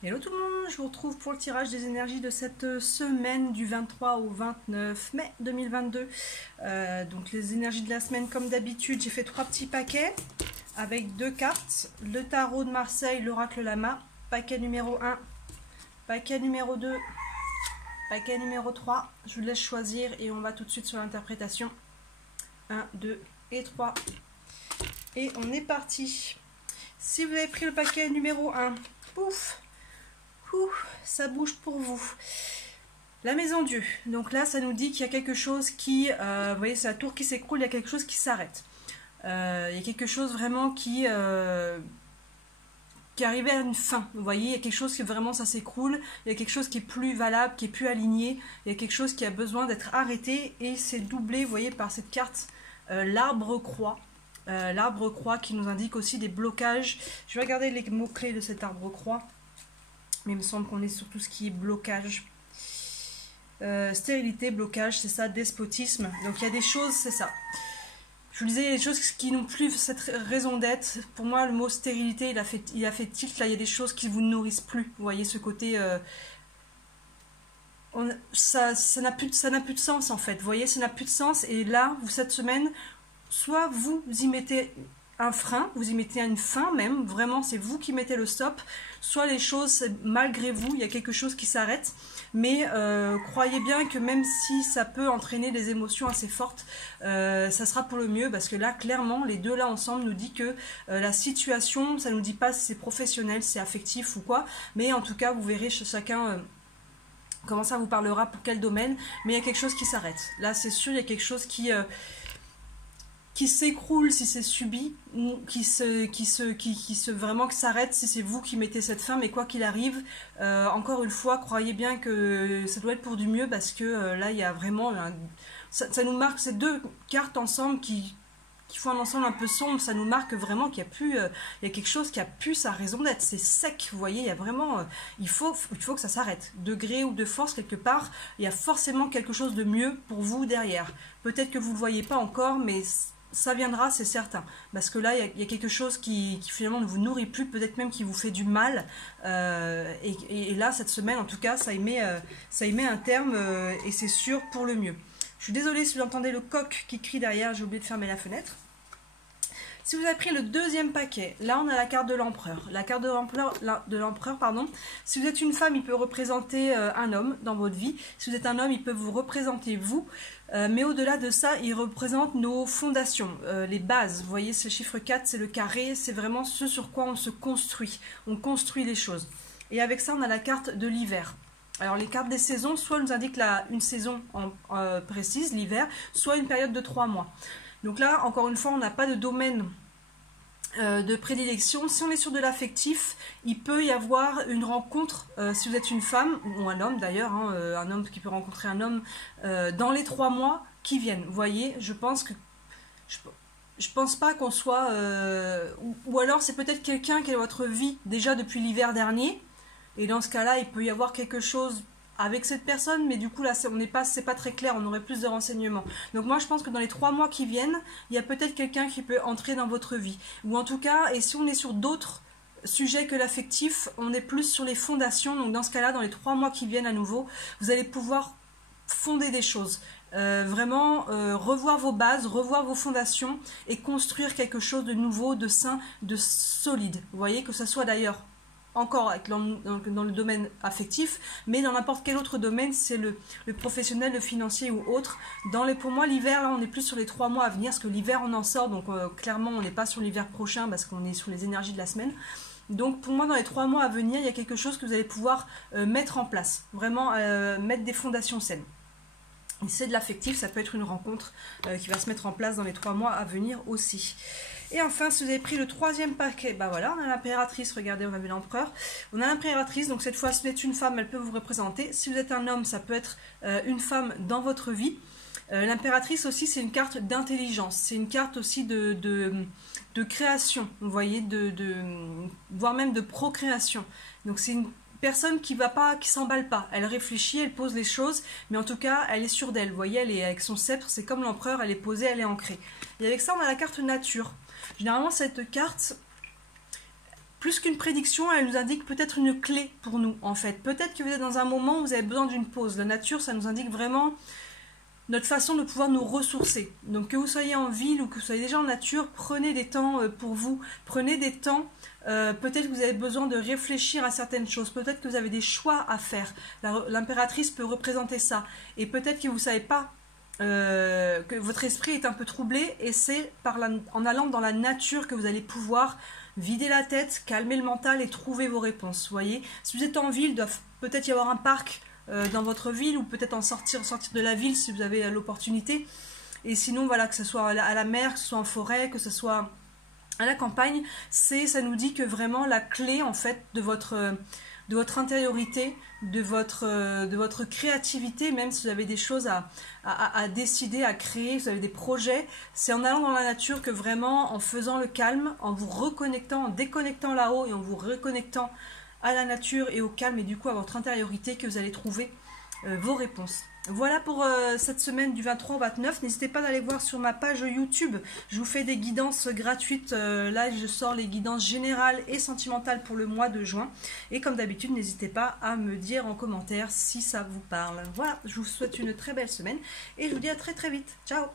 Hello tout le monde, je vous retrouve pour le tirage des énergies de cette semaine du 23 au 29 mai 2022. Donc les énergies de la semaine comme d'habitude, j'ai fait 3 petits paquets avec 2 cartes. Le tarot de Marseille, l'oracle Lama, paquet numéro 1, paquet numéro 2, paquet numéro 3. Je vous laisse choisir et on va tout de suite sur l'interprétation. 1, 2 et 3. Et on est parti. Si vous avez pris le paquet numéro 1, pouf, ça bouge pour vous. La maison Dieu. Donc là, ça nous dit qu'il y a quelque chose qui... vous voyez, c'est la tour qui s'écroule, il y a quelque chose qui s'arrête. Il y a quelque chose vraiment qui arrivait à une fin. Vous voyez, il y a quelque chose qui vraiment, ça s'écroule. Il y a quelque chose qui est plus valable, qui est plus aligné. Il y a quelque chose qui a besoin d'être arrêté. Et c'est doublé, vous voyez, par cette carte, l'arbre-croix. L'arbre-croix qui nous indique aussi des blocages. Je vais regarder les mots-clés de cet arbre-croix. Mais il me semble qu'on est sur tout ce qui est blocage. Stérilité, blocage, c'est ça, despotisme. Donc il y a des choses, c'est ça. Je vous disais, il y a des choses qui n'ont plus cette raison d'être. Pour moi, le mot stérilité, il a fait tilt. Là, il y a des choses qui ne vous nourrissent plus. Vous voyez ce côté... ça n'a plus de sens, en fait. Vous voyez, ça n'a plus de sens. Et là, cette semaine, soit vous y mettez un frein, vous y mettez une fin même, vraiment c'est vous qui mettez le stop, soit les choses, malgré vous, il y a quelque chose qui s'arrête, mais croyez bien que même si ça peut entraîner des émotions assez fortes, ça sera pour le mieux, parce que là, clairement, les deux là ensemble nous dit que la situation, ça nous dit pas si c'est professionnel, si c'est affectif ou quoi, mais en tout cas, vous verrez chez chacun... comment ça vous parlera, pour quel domaine, mais il y a quelque chose qui s'arrête. Là, c'est sûr, il y a quelque chose qui s'écroule si c'est subi, ou vraiment que s'arrête si c'est vous qui mettez cette fin, mais quoi qu'il arrive, encore une fois, croyez bien que ça doit être pour du mieux, parce que là, il y a vraiment... ça nous marque, ces deux cartes ensemble qui font un ensemble un peu sombre, ça nous marque vraiment qu'il y a plus, il y a quelque chose qui a plus sa raison d'être, c'est sec, vous voyez, il y a vraiment, il faut que ça s'arrête, de gré ou de force quelque part, il y a forcément quelque chose de mieux pour vous derrière, peut-être que vous ne le voyez pas encore, mais ça viendra, c'est certain, parce que là, il y a quelque chose qui finalement ne vous nourrit plus, peut-être même qui vous fait du mal, et là, cette semaine, en tout cas, ça y met un terme, et c'est sûr pour le mieux. Je suis désolée si vous entendez le coq qui crie derrière, j'ai oublié de fermer la fenêtre. Si vous avez pris le deuxième paquet, là on a la carte de l'empereur. La carte de l'empereur, pardon. Si vous êtes une femme, il peut représenter un homme dans votre vie. Si vous êtes un homme, il peut vous représenter vous. Mais au-delà de ça, il représente nos fondations, les bases. Vous voyez, ce chiffre 4, c'est le carré, c'est vraiment ce sur quoi on se construit. On construit les choses. Et avec ça, on a la carte de l'hiver. Alors les cartes des saisons, soit nous indiquent une saison précise, l'hiver, soit une période de 3 mois. Donc là, encore une fois, on n'a pas de domaine de prédilection. Si on est sur de l'affectif, il peut y avoir une rencontre, si vous êtes une femme, ou un homme d'ailleurs, hein, un homme qui peut rencontrer un homme dans les 3 mois qui viennent. Vous voyez, je pense pas qu'on soit... ou alors c'est peut-être quelqu'un qui est dans votre vie déjà depuis l'hiver dernier, et dans ce cas-là, il peut y avoir quelque chose avec cette personne, mais du coup là c'est pas très clair, on aurait plus de renseignements. Donc moi je pense que dans les 3 mois qui viennent, il y a peut-être quelqu'un qui peut entrer dans votre vie. Ou en tout cas, et si on est sur d'autres sujets que l'affectif, on est plus sur les fondations. Donc dans ce cas-là, dans les 3 mois qui viennent à nouveau, vous allez pouvoir fonder des choses. Vraiment revoir vos bases, revoir vos fondations et construire quelque chose de nouveau, de sain, de solide. Vous voyez, que ce soit d'ailleurs encore dans le domaine affectif, mais dans n'importe quel autre domaine, c'est le professionnel, le financier ou autre. Pour moi, l'hiver, là, on est plus sur les 3 mois à venir, parce que l'hiver, on en sort, donc clairement, on n'est pas sur l'hiver prochain, parce qu'on est sur les énergies de la semaine. Donc, pour moi, dans les 3 mois à venir, il y a quelque chose que vous allez pouvoir mettre en place, vraiment mettre des fondations saines. C'est de l'affectif, ça peut être une rencontre qui va se mettre en place dans les 3 mois à venir aussi. Et enfin, si vous avez pris le troisième paquet, bah voilà, on a l'impératrice, regardez, on avait l'empereur. On a l'impératrice, donc cette fois, si vous êtes une femme, elle peut vous représenter. Si vous êtes un homme, ça peut être une femme dans votre vie. L'impératrice aussi, c'est une carte d'intelligence, c'est une carte aussi de création, vous voyez, voire même de procréation. Donc c'est une personne qui s'emballe pas, elle réfléchit, elle pose les choses, mais en tout cas, elle est sûre d'elle, vous voyez, elle est avec son sceptre, c'est comme l'empereur, elle est posée, elle est ancrée. Et avec ça, on a la carte nature. Généralement, cette carte, plus qu'une prédiction, elle nous indique peut-être une clé pour nous, en fait. Peut-être que vous êtes dans un moment où vous avez besoin d'une pause. La nature, ça nous indique vraiment notre façon de pouvoir nous ressourcer. Donc que vous soyez en ville ou que vous soyez déjà en nature, prenez des temps pour vous. Prenez des temps, peut-être que vous avez besoin de réfléchir à certaines choses. Peut-être que vous avez des choix à faire. L'impératrice peut représenter ça. Et peut-être que vous ne savez pas, que votre esprit est un peu troublé. Et c'est en allant dans la nature que vous allez pouvoir vider la tête, calmer le mental et trouver vos réponses. Vous voyez, si vous êtes en ville, il doit peut-être y avoir un parc dans votre ville, ou peut-être sortir de la ville si vous avez l'opportunité. Et sinon, voilà, que ce soit à la mer, que ce soit en forêt, que ce soit à la campagne, ça nous dit que vraiment la clé, en fait, de votre intériorité, de votre créativité, même si vous avez des choses à décider, à créer, si vous avez des projets, c'est en allant dans la nature que vraiment, en faisant le calme, en vous reconnectant, en déconnectant là-haut et en vous reconnectant à la nature et au calme et du coup à votre intériorité, que vous allez trouver vos réponses. Voilà pour cette semaine du 23 au 29. N'hésitez pas d'aller voir sur ma page YouTube. Je vous fais des guidances gratuites. Là, je sors les guidances générales et sentimentales pour le mois de juin. Et comme d'habitude, n'hésitez pas à me dire en commentaire si ça vous parle. Voilà, je vous souhaite une très belle semaine et je vous dis à très très vite. Ciao!